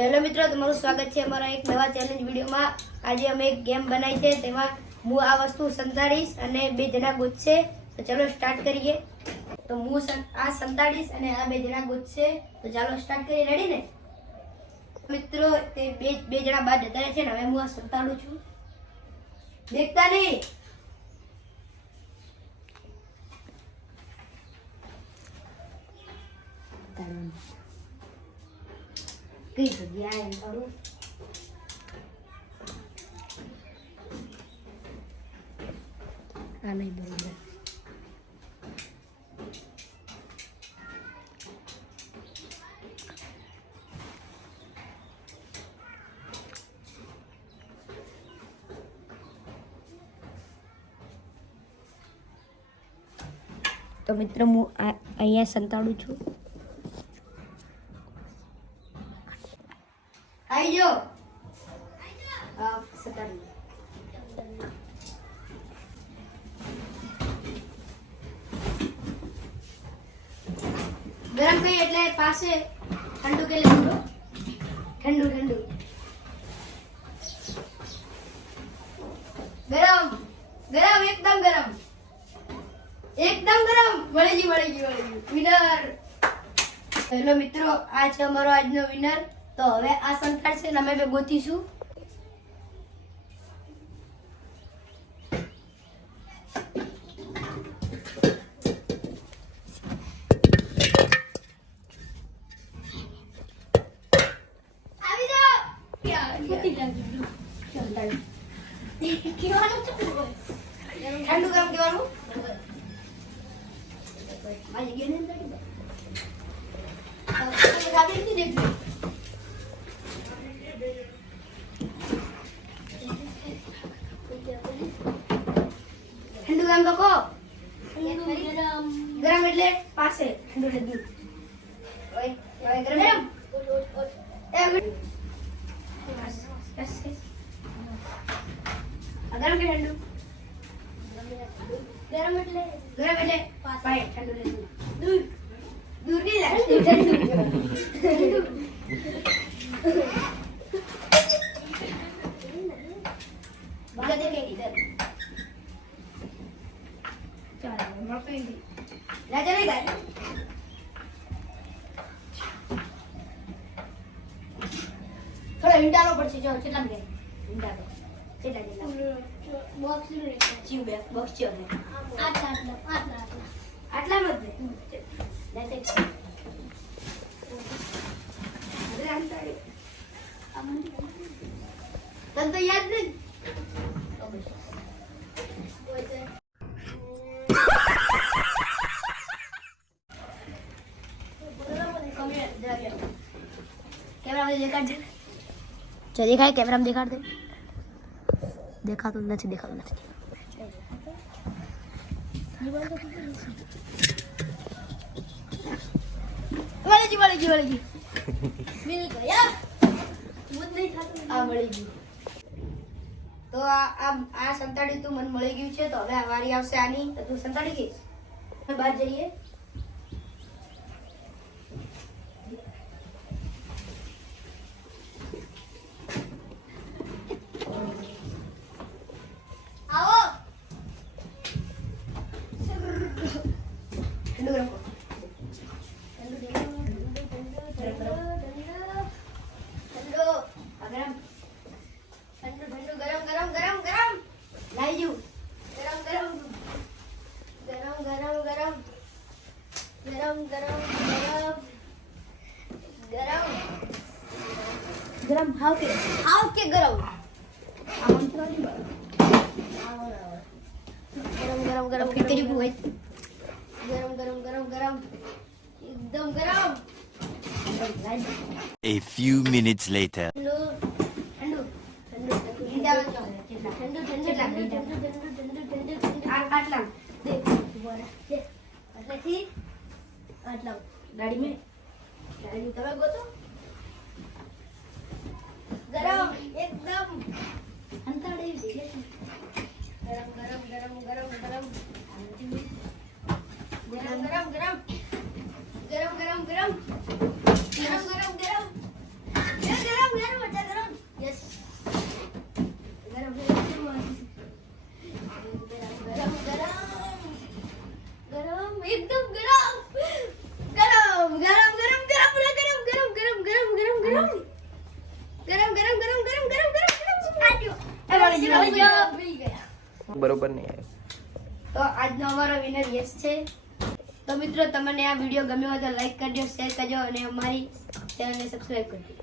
Hello મિત્રો, તમારું સ્વાગત છે અમારા એક નવા ચેલેન્જ વિડીયોમાં. આજે અમે એક ગેમ બનાવી છે, તેમાં હું આ વસ્તુ સંતાડીશ અને બે જણા ગૂંથશે તો ચાલો સ્ટાર્ટ કરીએ. તો હું આ સંતાડીશ અને આ બે જણા ગૂંથશે તો ચાલો સ્ટાર્ટ કરીએ. રેડી ને? મિત્રો, તે બે બે જણા બાદ જતા રહે છે ને, હવે હું આ સંતાડું છું. દેખતા નહીં? કઈ જગ્યાએ કરું? આ નહીં બરોબર તો મિત્રો હું અહીંયા સંતાડું છું આવી જો હા સંતાડી ગરમ થઈ એટલે પાસે ઠંડુ કે ઠંડુ ઠંડુ. ગરમ ગરમ, એકદમ ગરમ. એકદમ ગરમ. મળી ગયું મળી ગયું ગયું. વિનર હેલો મિત્રો, આ છે અમારો આજનો વિનર તો હવે આ સંતાડ છે ને અમે બે ગોતીશું. કેવાનું છે ઠંડુ કામ કેવાનું મારી ગેન નથી ગાડી નથી દેખતી ઠંડુ ગામ લોકો ગરમ ગરમ કે ઠંડુ? ગરમ એટલે ગરમ એટલે પાસે ઠંડુ લે. દૂર દૂરની લાગે. ઠંડુ. ચાલો મળતું રાજા નહીં ગાય થોડા વીંટાળો પડશે જો કેટલા મિનિટ વીંટાળો. કેટલા જીવ બે બોક્સ છે આટલા આટલા આટલા આટલા આટલામાં જ ને તને તો યાદ નહીં જો દેખાય કેમેરામાં દેખાડ દે. દેખાતું નથી દેખાતું નથી. તો આ આ સંતાડી તું, મને મળી ગયું છે, તો હવે આ વારી આવશે આની. તો તું સંતાડી ગઈશ બહાર જઈએ. गरम गरम गरम गरम। गरम हाउ के हाउ के गरम। गरम गरम गरम के करीब हुए गरम गरम गरम गरम। एकदम गरम। A few minutes later. ठंडू ठंडू આટલા દાડી મેં દાડી તમે ગોતો. ગરમ એકદમ. અંતરડી ગરમ ગરમ ગરમ ગરમ ગરમ. ગરમ ગરમ ગરમ. ગરમ ગરમ ગરમ. ગરમ ગરમ ગરમ. ગરમ ગરમ અચ્છા ગરમ. યસ ગરમ. ગરમ ગરમ. ગરમ એકદમ ગરમ. ગરમ ગરમ ગરમ ગરમ ગરમ ગરમ ગરમ ગરમ ગરમ ગરમ ગરમ ગરમ ગરમ ગરમ ગરમ બરોબર નહીં આવ્યો તો આજનો અમારો વિનર યસ છે તો મિત્રો તમને આ વીડિયો ગમ્યો હોય તો લાઈક કરજો શેર કરજો અને અમારી ચેનલને સબસ્ક્રાઈબ કરજો